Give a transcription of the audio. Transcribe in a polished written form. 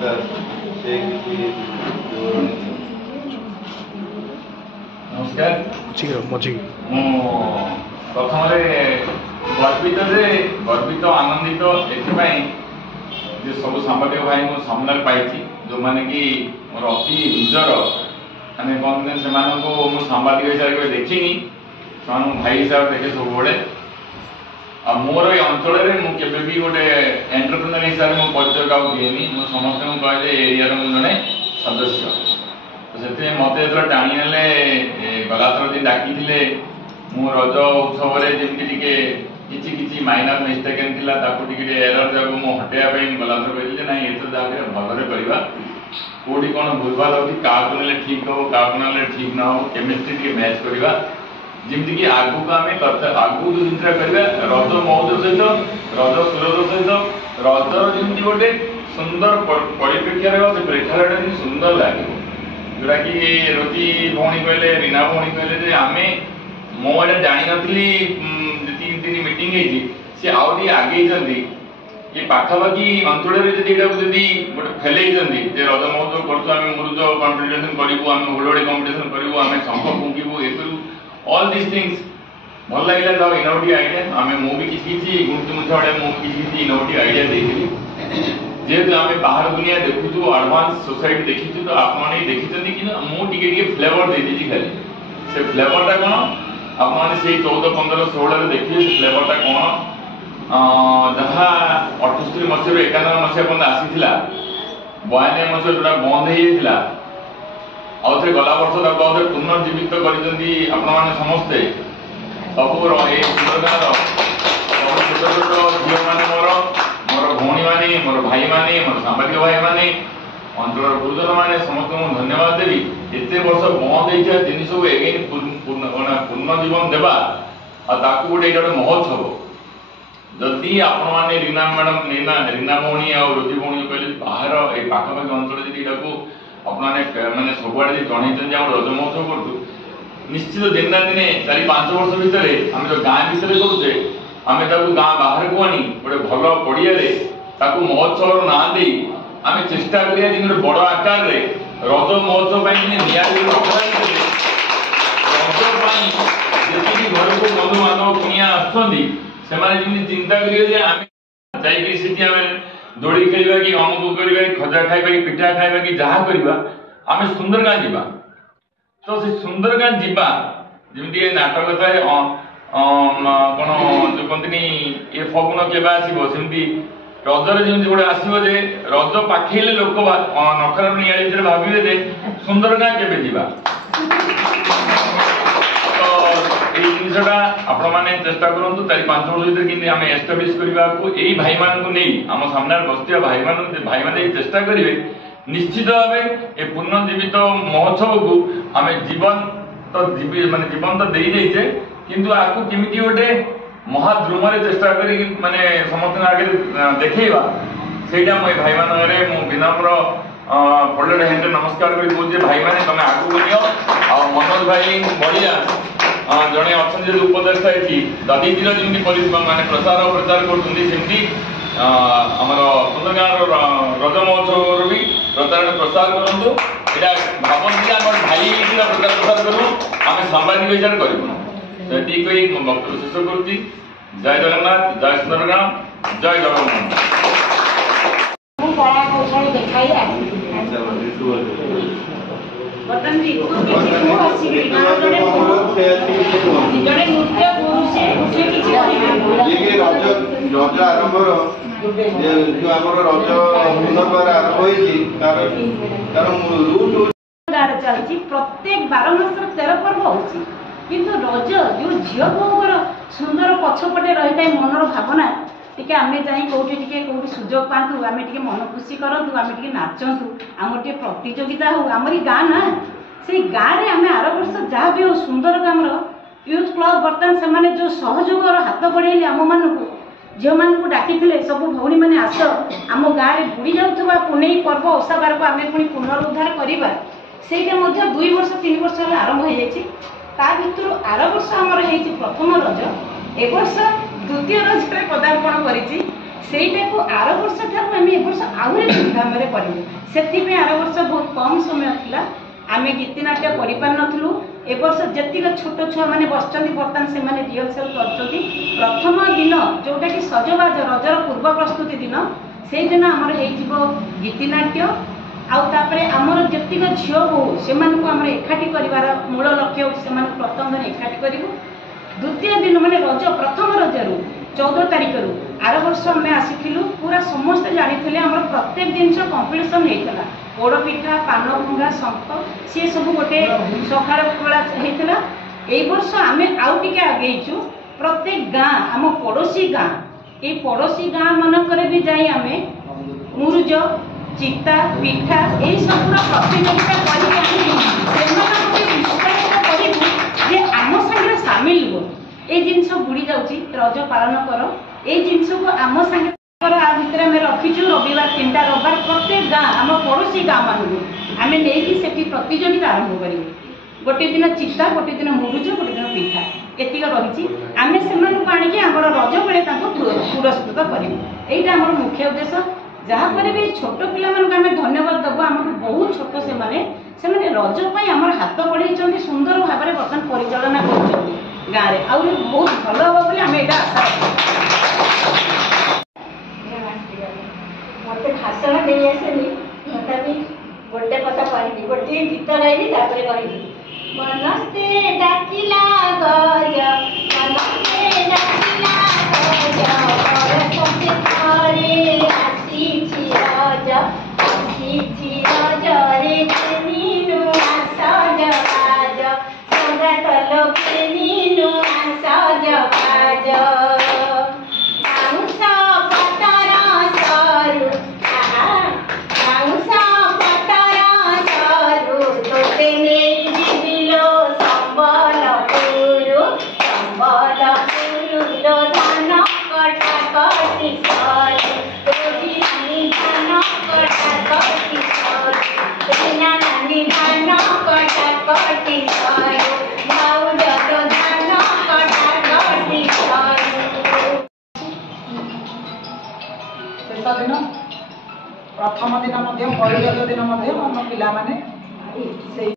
दरकार से नमस्कार प्रथम गर्वित आनंदित ये सब सांबादिक भाई मो सामने पाई जो मैंने कि मोर अति निजर मैंने कहते से सांबादिक हिसाब से देखनी से भाई हिसाब से देखे सब बड़े मोर ये अंचल में भी गोटे एंटरप्रेन्योर हिसाब से परिचय का दिएनी मुझे समस्त कहे एरिया जड़े सदस्य तो से मत जो टाणी ने गला थर जी डाकी मु रज उत्सव जमी किसी माइनर मिस्टेक एरर जब मुझे हटेवाई गला थर कहली ना ये तो जगह भलरे करवा कौटी कौन भूलभाल अच्छी क्या ठीक हम क्या ठीक न हो केमिस्ट्री टी मैच करवा जमी कि आगू को आम आगू जो जिनसा करवा रज मौज सहित रज सुरज सहित रजर जमी गोटे सुंदर परिप्रेक्षी रहा से प्रेक्षालय सुंदर लगे जोटा कि रोजी भौणी कहले रीना भौणी कहले आम मुझे जानी नी तीन दिन मीटिंग सी आगे ये पाखापाखि अंचल गोटे फेल रज महोत्सव कर मुरुज कम्पिटिशन करूँ आम हुड़हुड़ी कम्पिटिशन करूँ आम शंख फुंकू ये करूँ ऑल दिस थिंग्स भल लगे तो इनोवेटिव आइडिया आम मुझे किसी गुंती मुछा भाई मुझे किसी इनोवेटिव आइडिया देती जेहेतु आम बाहर दुनिया देखु एडवांस सोसाइटी देखी तो आप देखी कि मुझे फ्लेवर देती खाली से फ्लेवरटा कौन आपने से 14, 15, 16 देखिए फ्लेवरटा कौन जहाँ 78 मसीह 91 मसीहा पर्यटन आसीला 92 मसीहा जोटा बंद हो जाता आउे गला वर्ष पुनर्जीवित कर समस्ते सब सुंदरगाँ छोट छोट झील मैंने मोर भौणी मैंने मोर भाई मैंने मोर सांबादिक भाई मैंने अंचल गुरुजन मैंने समस्त धन्यवाद देवी एत वर्ष बंद होता जिन सब एगेन पुनर्जीवन देवा गोटे महोत्सव जदि आपण मैंने रीना मैडम रीना भौणी आ रोजी भौणी कहले बाहर ये पाखापाखि अंचल जी आपने मैंने सबुआड़े जन रज महोत्सव करूँ निश्चित दिन ना दिने 4-5 वर्ष भितर आम जो गाँ भितर करुचे आम गाँ बाहर को आनी गोटे भल पड़िया महोत्सव ना दे आम चेष्टा करिया गोटे बड़ आकार रे रज महोत्सव रज घर को बंधु बांधव कुणिया आसुँच से चिंता करें दोड़ी खेलवा कि अमुक करवा खजा खाइबा कि पिठा खाइबा कि जहाँ करवा आम सुंदरगाँ जीवा तो से सुंदरगाँ जीवा जमी नाटक थाए कौन जो कहते ये फगुण केवे आसो सेमती रजर जमी गोटे आसो जे रज पाखेले लोक नखरा निया भावे सुंदरगाँ केवे जीवा जिनसा आपण मैंने चेष्टा करूँ 4-5 वर्ष भर कि आम एस्टाब्लीश करने को यही भाई मान नहीं आम सामने बसुआ भाई मैंने चेष्टा करेंगे निश्चित भाव ये पुनर्जीवित महोत्सव को आम जीवन तो माने जीवन तो दे जाइए किंतु आपको केमी गोटे महाद्रुम चेष्टा कर माने समस्त आगे देखा से भाई मान विनम्र पड़े हेंटे नमस्कार कर भाई मैंने तुम आगू नियो आ मनोज भाई बढ़िया जड़े अच्छा उपदेष्टा ये दादीजी जमी माने प्रचार करमती आमर सुंदरगाँ रज महोत्सव भी प्रचार करूँ यहाँ भावती आम भाई प्रचार करूँ आम सांबादिक विचार करूँ ये कही वक्तव्य शेष करुँच जय जगन्नाथ जय सुंदरगाँ जय जगन्नाथ रज आरंभ जो आम रज पुनर्बार आरंभ चलती प्रत्येक 12 मास 13 पर्व होची किंतु रज जो झील बोर सुंदर पछपटे रही था मनर भावना टी आम जाए कौटी कौटी सुजोग पातु आम टे मन खुशी करूँ आम टे नाचतु आम टे प्रतियोगिता हो आमरी गाँ ना से गाँव में आम आर वर्ष जहाँ भी हो सुंदर आम यूथ क्लब बर्तमान से जो सहयोग हाथ बढ़ेली आम मान झील मान डाकी सब भौणी मैंने आस आम गाँव में बुड़ी जाऊा पुनई पर्व ओषा बार को आम पुणी पुनरुद्धार करवा से 2 वर्ष 3 वर्ष आरंभ हो जाए भर आर वर्ष आमर प्रथम रज ए वर्ष द्वितीय रज पदार्पण कर ସେଇଟାକୁ ଆର ବର୍ଷ ଠାରୁ ଆମେ ଏ ବର୍ଷ ଆହୁରି ଧୁମଧାମରେ କରିବୁ। ସେଥିପାଇଁ ଆର ବର୍ଷ ବହୁତ କମ ସମୟ ଥିଲା, ଆମେ ଗୀତିନାଟ୍ୟ କରିପାରିନଥିଲୁ। ଏ ବର୍ଷ ଯେତିକ ଛୋଟ ଛୁଆମାନେ ବସିଛନ୍ତି ବର୍ତ୍ତମାନ ସେମାନେ ରିହର୍ସାଲ କରୁଛନ୍ତି। ପ୍ରଥମ ଦିନ ଯୋଉଟାକି ସଜବାଜ ରଜର ପୂର୍ବ ପ୍ରସ୍ତୁତି ଦିନ, ସେଇଦିନ ଆମର ହେଇଯିବ ଗୀତିନାଟ୍ୟ। ଆଉ ତାପରେ ଆମର ଯେତିକ ଝିଅ ବୋହୂ ସେମାନଙ୍କୁ ଆମର ଏକାଠି କରିବାର ମୂଳ ଲକ୍ଷ୍ୟ ହେଉଛି ସେମାନଙ୍କୁ ପ୍ରଥମ ଦିନ ଏକାଠି କରିବୁ। ଦ୍ୱିତୀୟ ଦିନ ମାନେ ରଜ ପ୍ରଥମ ରଜରୁ 14 ତାରିଖରୁ ଆର ବର୍ଷ ଆମେ ଆସିଥିଲୁ, ପୁରା ସମସ୍ତେ ଜାଣିଥିଲେ ଆମର ପ୍ରତ୍ୟେକ ଜିନିଷ କମ୍ପିଟିସନ୍ ହେଇଥିଲା। ପୋଡ଼ପିଠା, ପାନ ଭଙ୍ଗା, ଶଙ୍ଖ ସିଏ ସବୁ ଗୋଟେ ସକାଳ ବେଳା ହେଇଥିଲା। ଏଇ ବର୍ଷ ଆମେ ଆଉ ଟିକେ ଆଗେଇଛୁ। ପ୍ରତ୍ୟେକ ଗାଁ, ଆମ ପଡ଼ୋଶୀ ଗାଁ, ଏଇ ପଡ଼ୋଶୀ ଗାଁ ମାନଙ୍କରେ ବି ଯାଇ ଆମେ ମୁରୁଜ, ଚିତା, ପିଠା ଏଇ ସବୁର ପ୍ରତିଯୋଗିତା କରିକି ଆମେ ସେମାନଙ୍କୁ ବି ଉତ୍ସାହିତ କରିବୁ ଯେ ଆମ ସାଙ୍ଗରେ ସାମିଲ ହୁଅ। ଏଇ ଜିନିଷ ବୁଡ଼ି ଯାଉଛି, ରଜ ପାଳନ କର। ଏଇ ଜିନିଷକୁ ଆମ ସାଙ୍ଗେ ଆ ଭିତରେ ଆମେ ରଖିଛୁ। ରବିବାର 3ଟା ରବିବାର ପ୍ରତ୍ୟେକ ଗାଁ, ଆମ ପଡ଼ୋଶୀ ଗାଁ ମାନଙ୍କୁ ଆମେ ନେଇକି ସେଠି ପ୍ରତିଯୋଗିତା ଆରମ୍ଭ କରିବୁ। ଗୋଟେ ଦିନ ଚିତା, ଗୋଟେ ଦିନ ମୁରୁଜ, ଗୋଟେ ଦିନ ପିଠା, ଏତିକ ରହିଛି। ଆମେ ସେମାନଙ୍କୁ ଆଣିକି ଆମର ରଜ ବେଳେ ତାଙ୍କୁ ପୁରସ୍କୃତ କରିବୁ। ଏଇଟା ଆମର ମୁଖ୍ୟ ଉଦ୍ଦେଶ୍ୟ। ଯାହାପରେ ବି ଛୋଟ ପିଲାମାନଙ୍କୁ ଆମେ ଧନ୍ୟବାଦ ଦେବୁ। ଆମକୁ ବହୁତ ଛୋଟ ସେମାନେ ରଜ ପାଇଁ ଆମର ହାତ ବଢ଼େଇଛନ୍ତି, ସୁନ୍ଦର ଭାବରେ ବର୍ତ୍ତମାନ ପରିଚାଳନା କରୁଛନ୍ତି ଗାଁରେ। ଆହୁରି ବହୁତ ଭଲ ହେବ ବୋଲି ଆମେ ଏଇଟା ଆଶା ରଖୁଛୁ। ମତେ ଭାଷଣ ଦେଇ ଆସେନି, ତଥାପି ଗୋଟେ କଥା କହିବି, ଗୋଟିଏ ଗୀତ ଗାଇବି ତାପରେ କହିବି। ମନସ୍ତେ ଡାକିଲା ଗଜ, ମନସ୍ତେ ଡାକିଲା ଗଜ, ବରଷକେ ଥରେ ଆସିଛି ରଜ, ଆସିଛି ରଜରେ କେନି ନୂଆ ସଜବାଜ, ସଗାତଲ କେନି ନୂଆ ସଜବାଜ। ଶେଷ ଦିନ, ପ୍ରଥମ ଦିନ ମଧ୍ୟ ପହିଲି ରଜ ଦିନ ମଧ୍ୟ ଆମ ପିଲାମାନେ ସେଇ